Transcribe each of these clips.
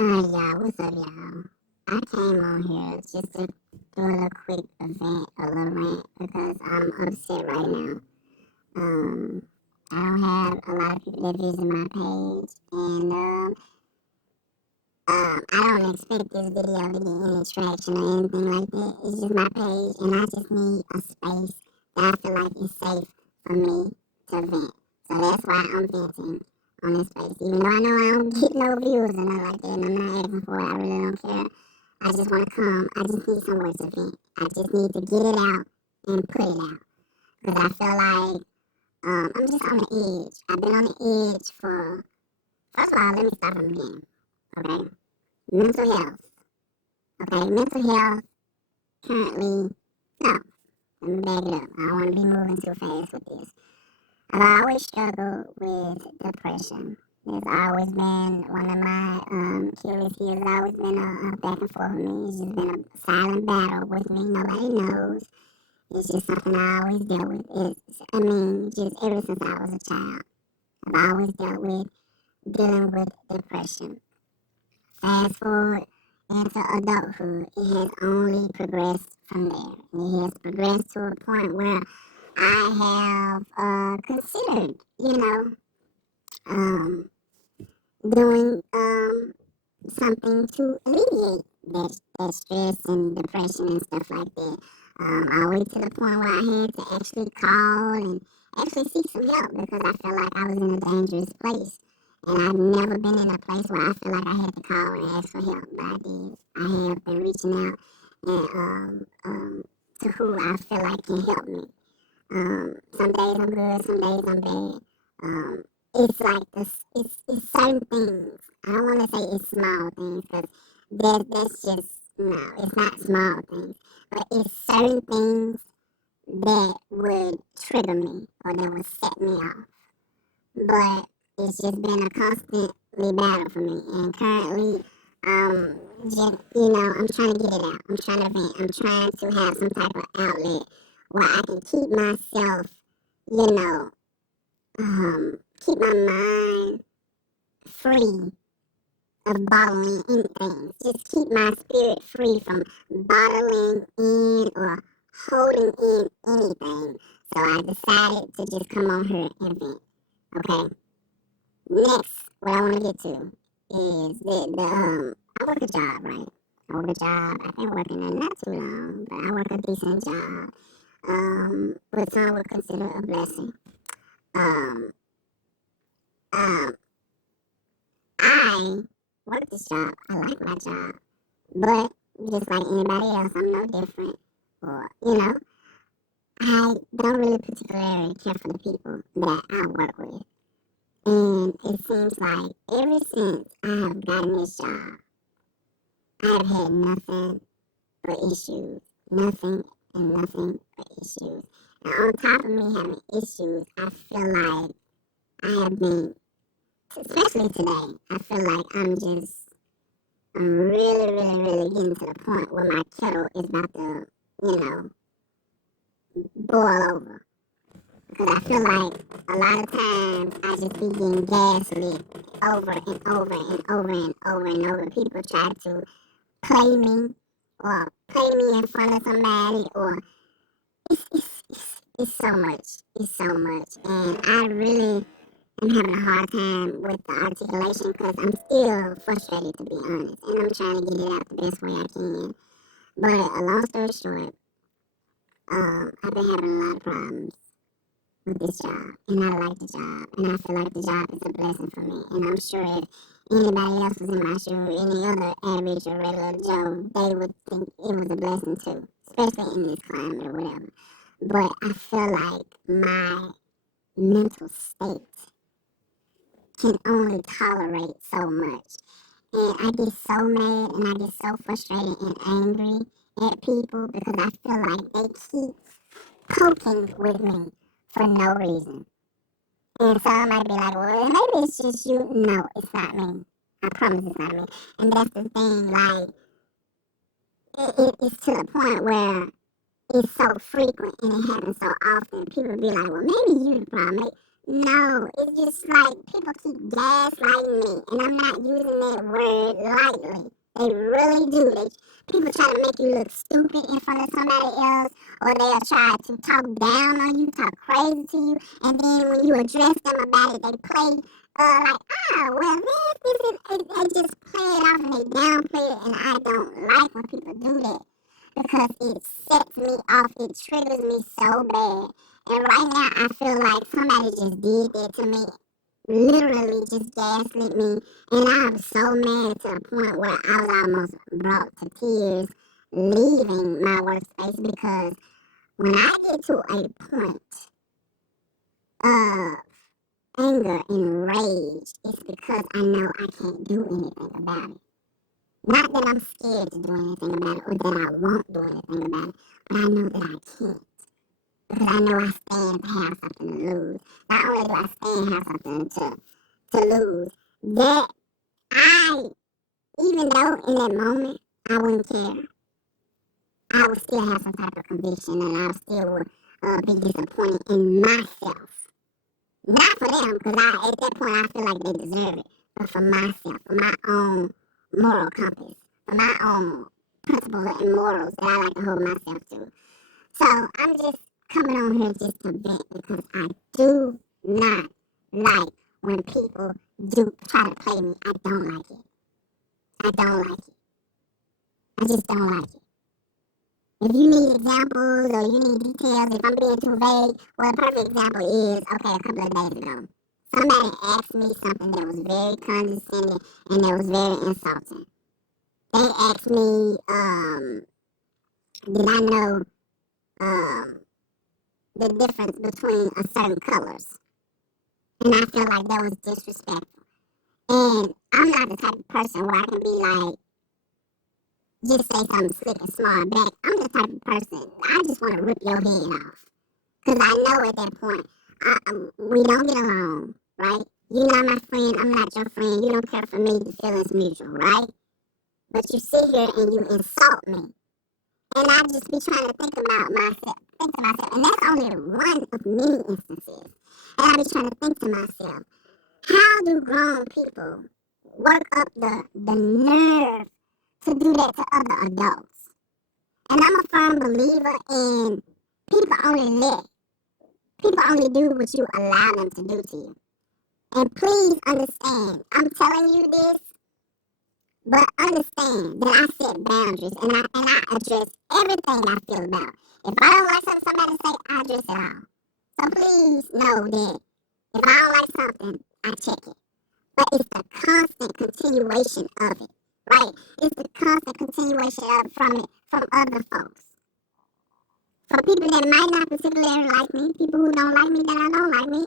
Y'all, what's up, y'all? I came on here just to do a little quick event, a little rant, because I'm upset right now. Um, I don't have a lot of people that visit my page, and I don't expect this video to get any traction or anything like that. It's just my page, and I just need a space that I feel like is safe for me to vent. So that's why I'm venting on this space. Even though I know I don't get no views and nothing like that, and I'm not asking for it, I really don't care. I just want to come. I just need somewhere to vent. I just need to get it out and put it out. Because I feel like I'm just on the edge. I've been on the edge for, first of all, let me start from the beginning, okay? Mental health. Okay, mental health currently, no, let me back it up. I don't want to be moving too fast with this. I've always struggled with depression. It's always been one of my Achilles heels. It's always been a back and forth with me. It's just been a silent battle with me. Nobody knows. It's just something I always dealt with. Just ever since I was a child. I've always dealt with dealing with depression. Fast forward into adulthood, it has only progressed from there. It has progressed to a point where I have considered, um, doing something to alleviate that stress and depression and stuff like that. I went to the point where I had to actually call and actually seek some help because I felt like I was in a dangerous place. And I've never been in a place where I feel like I had to call and ask for help, but I did. I have been reaching out and to who I feel like can help me. Some days I'm good, some days I'm bad. It's like this. It's certain things. I don't want to say it's small things because that's just no. It's not small things, but it's certain things that would trigger me or that would set me off. But it's just been a constantly battle for me, and currently, just I'm trying to get it out. I'm trying to vent. I'm trying to have some type of outlet where I can keep myself, you know, keep my mind free of bottling in things. Just keep my spirit free from bottling in or holding in anything. So I decided to just come on here and vent. Okay. Next, what I want to get to is I work a job, right? I work a job. I've been working it not too long, but I work a decent job. What some would consider a blessing. Um, um, I work this job. I like my job, but just like anybody else, I'm no different. Or I don't really particularly care for the people that I work with. And it seems like ever since I have gotten this job, I have had nothing but issues. Nothing and nothing but issues. And on top of me having issues, I feel like I have been, especially today, I feel like I'm really, really, really getting to the point where my kettle is about to, boil over. Because I feel like a lot of times I just be getting gaslit over and over and over and over and over. People try to play me or play me in front of somebody or it's so much. It's so much. And I really am having a hard time with the articulation because I'm still frustrated, to be honest. And I'm trying to get it out the best way I can. But a long story short, I've been having a lot of problems with this job, and I like the job, and I feel like the job is a blessing for me. And I'm sure if anybody else was in my shoe, any other average or regular Joe, they would think it was a blessing too, especially in this climate or whatever. But I feel like my mental state can only tolerate so much. And I get so mad and I get so frustrated and angry at people because I feel like they keep poking with me for no reason. And some might be like, well, maybe it's just you. No, it's not me. I promise it's not me. And that's the thing, like, it's to the point where it's so frequent and it happens so often. People be like, well, maybe you the problem. No, it's just like people keep gaslighting me, and I'm not using that word lightly. They really do. People try to make you look stupid in front of somebody else, or they'll try to talk down on you, talk crazy to you, and then when you address them about it, they play like, well, this is, they just play it off and they downplay it, and I don't like when people do that because it sets me off, it triggers me so bad. And right now, I feel like somebody just did that to me, literally just gaslit me. And I'm so mad to the point where I was almost brought to tears leaving my workspace because when I get to a point of anger and rage, it's because I know I can't do anything about it. Not that I'm scared to do anything about it or that I won't do anything about it, but I know that I can't. Because I know I stand to have something to lose. Not only do I stand to have something to lose, that even though in that moment I wouldn't care, I would still have some type of conviction and I still would be disappointed in myself. Not for them, because at that point I feel like they deserve it, but for myself, for my own moral compass, for my own principles and morals that I like to hold myself to. So I'm just coming on here just to vent because I do not like when people do try to play me. I don't like it. I don't like it. I just don't like it. If you need examples or you need details, if I'm being too vague, well, a perfect example is, okay, a couple of days ago, somebody asked me something that was very condescending and that was very insulting. They asked me, did I know, the difference between a certain colors. And I feel like that was disrespectful. And I'm not the type of person where I can be like, just say something slick and smart back. I'm the type of person, I just want to rip your head off. Because I know at that point, we don't get along, right? You're not my friend, I'm not your friend. You don't care for me, the feeling's mutual, right? But you sit here and you insult me. And I just be trying to think about myself, and that's only one of many instances. And I be trying to think to myself, how do grown people work up the nerve to do that to other adults? And I'm a firm believer in people only do what you allow them to do to you. And please understand, I'm telling you this, but understand that I set boundaries and I address everything I feel about. If I don't like something somebody say, I address it all. So please know that if I don't like something, I check it. But it's the constant continuation of it, right? It's the constant continuation of from other folks. From people that might not particularly like me, people who don't like me that I don't like me,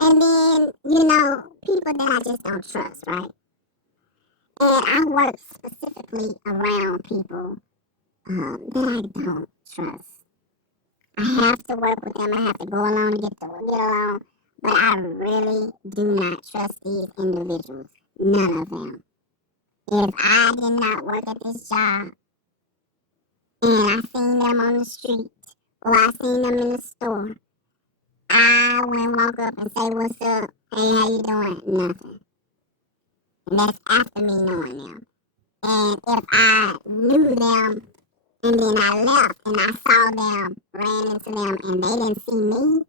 and then, people that I just don't trust, right? And I work specifically around people that I don't trust. I have to work with them. I have to go along to get along. But I really do not trust these individuals. None of them. If I did not work at this job and I seen them on the street or I seen them in the store, I wouldn't walk up and say, "What's up? Hey, how you doing?" Nothing. And that's after me knowing them. And if I knew them and then I left and I saw them, ran into them, and they didn't see me,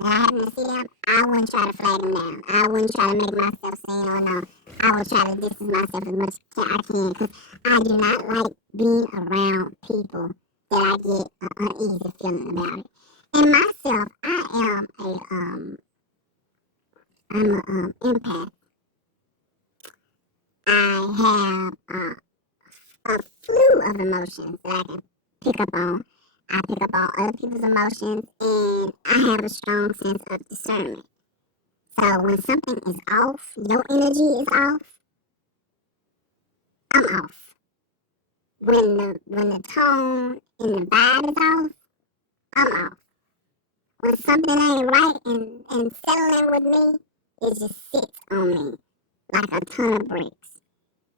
and I happened to see them, I wouldn't try to flag them down. I wouldn't try to make myself seem, oh no, I would try to distance myself as much as I can because I do not like being around people that I get an uneasy feeling about it. And myself, I'm an empath. I have a slew of emotions that I can pick up on. I pick up on other people's emotions, and I have a strong sense of discernment. So when something is off, your energy is off, I'm off. When the tone and the vibe is off, I'm off. When something ain't right and settling with me, it just sits on me like a ton of bricks.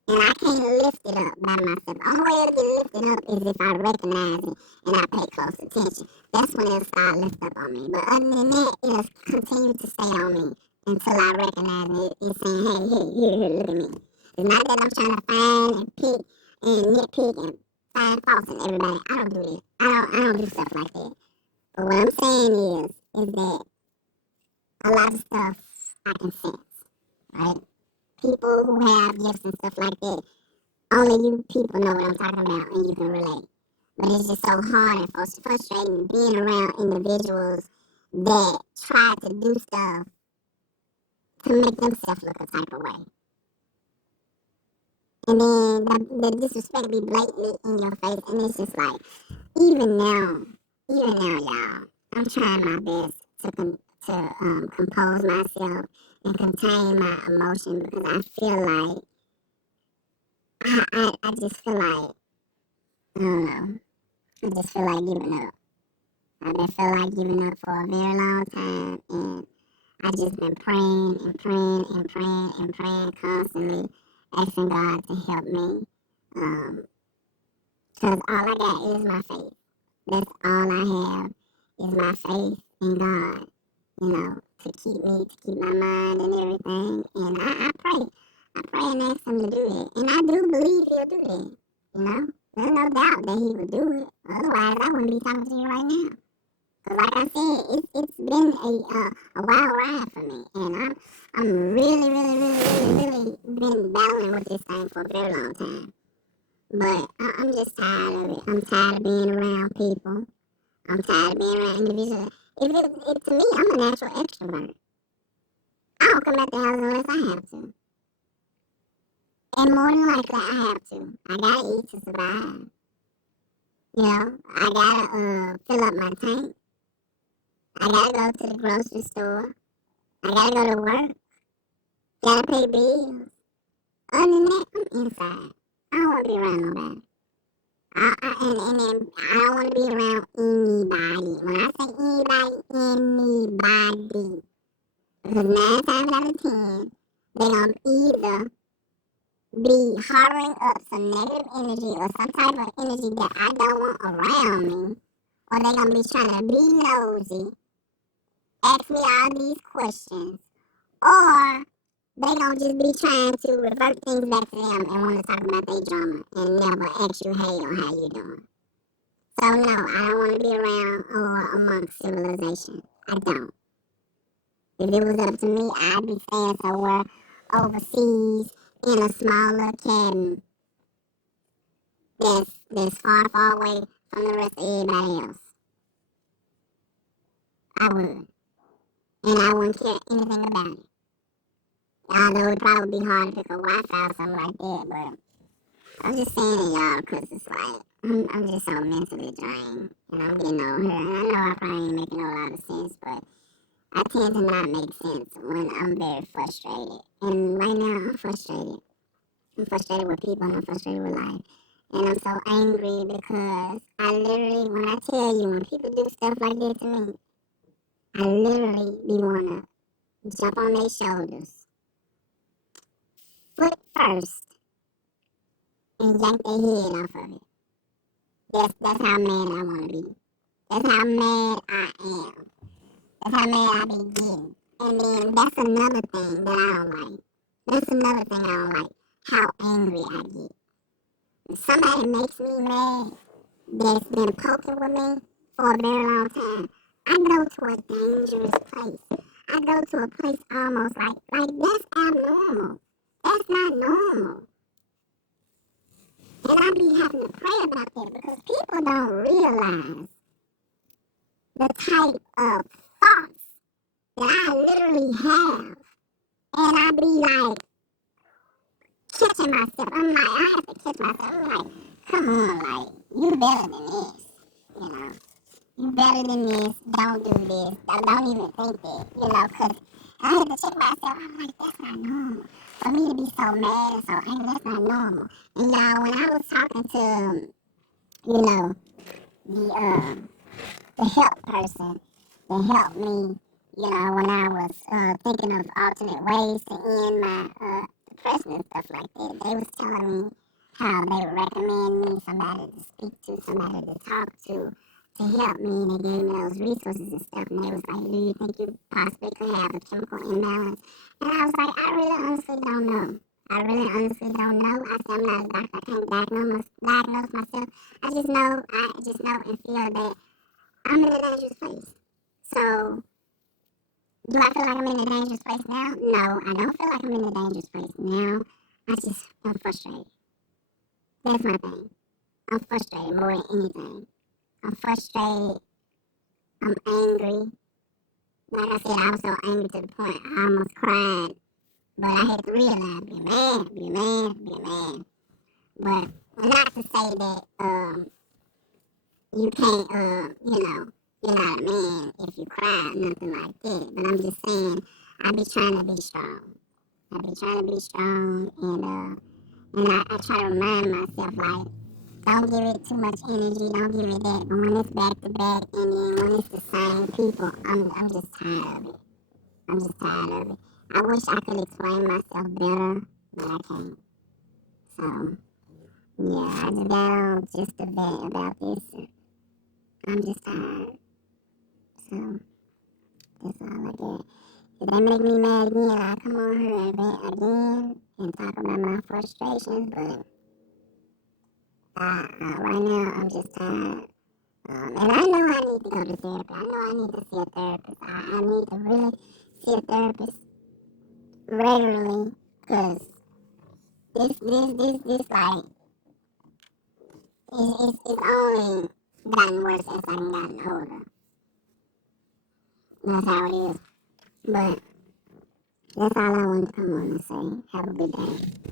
And I can't lift it up by myself. The only way it'll get lifted up is if I recognize it and I pay close attention. That's when it'll start lift up on me. But other than that, it'll continue to stay on me until I recognize it. It's saying, hey, here, look at me. It's not that I'm trying to find and pick and nitpick and find faults in everybody. I don't do this. I don't do stuff like that. But what I'm saying is that a lot of stuff I can sense, right? People who have gifts and stuff like that, only you people know what I'm talking about and you can relate. But it's just so hard and frustrating being around individuals that try to do stuff to make themselves look a type of way. And then the disrespect be blatantly in your face. And it's just like, even now, y'all, I'm trying my best to compose myself and contain my emotion because I feel like, I just feel like, I don't know. I just feel like giving up. I've been feeling like giving up for a very long time, and I just been praying and praying and praying and praying constantly, asking God to help me. Because all I got is my faith. That's all I have is my faith in God, to keep me, to keep my mind and everything. And I pray. I pray and ask Him to do it. And I do believe He'll do it, There's no doubt that He would do it. Otherwise, I wouldn't be talking to you right now. Because like I said, it's been a wild ride for me. And I'm really, really, really, really, really been battling with this thing for a very long time. But I'm just tired of it. I'm tired of being around people. I'm tired of being around individuals. To me, I'm a natural extrovert. I don't come out the house unless I have to. And more than likely, I have to. I gotta eat to survive. I gotta fill up my tank. I gotta go to the grocery store. I gotta go to work. Gotta pay bills. Other than that, I'm inside. I don't want to be around nobody. And I don't want to be around anybody. When I say anybody. Because 9 times out of 10, they're going to either be harboring up some negative energy or some type of energy that I don't want around me. Or they're going to be trying to be nosy, ask me all these questions. Or they gonna just be trying to revert things back to them and want to talk about their drama and never ask you, hey, on how you doing. So no, I don't want to be around or amongst civilization. I don't. If it was up to me, I'd be staying somewhere overseas in a smaller cabin that's far, far away from the rest of everybody else. I would. And I wouldn't care anything about it. Although it'd probably be hard to pick a Wi-Fi or something like that, but I'm just saying it, y'all, because it's like, I'm just so mentally drained, and I'm getting on here, and I know I probably ain't making a lot of sense, but I tend to not make sense when I'm very frustrated, and right now, I'm frustrated. I'm frustrated with people, and I'm frustrated with life, and I'm so angry because I literally, when I tell you, when people do stuff like that to me, I literally be wanna jump on their shoulders, foot first, and yank their head off of it. That's how mad I want to be. That's how mad I am. That's how mad I be getting. And then that's another thing that I don't like. That's another thing I don't like. How angry I get. If somebody makes me mad that's been poking with me for a very long time, I go to a dangerous place. I go to a place almost like that's abnormal. That's not normal. And I be having to pray about that because people don't realize the type of thoughts that I literally have. And I be like catching myself. I have to catch myself. I'm like, come on, like, you better than this, You better than this. Don't do this. Don't even think that, because I had to check myself. I'm like, that's not normal. For me to be so mad and so angry, that's not normal. And y'all, when I was talking to, the help person that helped me, when I was thinking of alternate ways to end my depression and stuff like that. They was telling me how they would recommend me somebody to speak to, somebody to talk to help me, and they gave me those resources and stuff, and they was like, do you think you possibly could have a chemical imbalance? And I was like, I really honestly don't know. I really honestly don't know. I said, I'm not a doctor. I can't diagnose myself. I just know and feel that I'm in a dangerous place. So, do I feel like I'm in a dangerous place now? No, I don't feel like I'm in a dangerous place now. I'm frustrated. That's my thing. I'm frustrated more than anything. I'm frustrated. I'm angry. Like I said, I was so angry to the point I almost cried. But I had to realize, be a man. But not to say that you can't, you're not a man if you cry, nothing like that. But I'm just saying, I be trying to be strong. I be trying to be strong, and I try to remind myself, like, don't give it too much energy, don't give it that. But when it's back to back, and then when it's the same people, I'm just tired of it. I'm just tired of it. I wish I could explain myself better, but I can't. So, yeah, I just got on just to vent about this. I'm just tired. So, that's all I got. If they make me mad again, I'll come on here and vent again and talk about my frustrations, but right now, I'm just tired. And I know I need to go to therapy. I know I need to see a therapist. I need to really see a therapist regularly, because this, like, it's only gotten worse as I've gotten older. That's how it is. But that's all I wanted to come on and say. Have a good day.